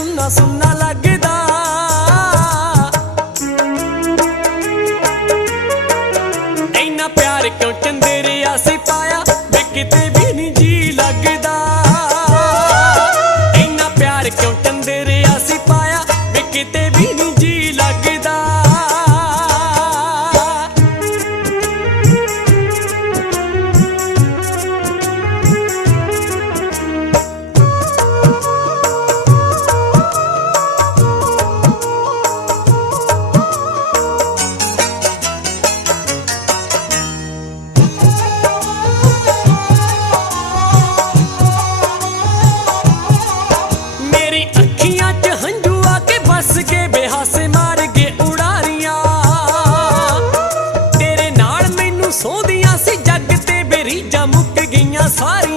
ਸੁੰਨਾ ਸੁੰਨਾ ਲੱਗਦਾ। ਇੰਨਾ ਪਿਆਰ ਕਿਉਂ ਚੰਦੇਰੇ ਅਸੀਂ ਜੱਗ ਤੇ ਬਰੀਜਾਂ ਮੁੱਕ ਗਈਆਂ ਸਾਰੀ।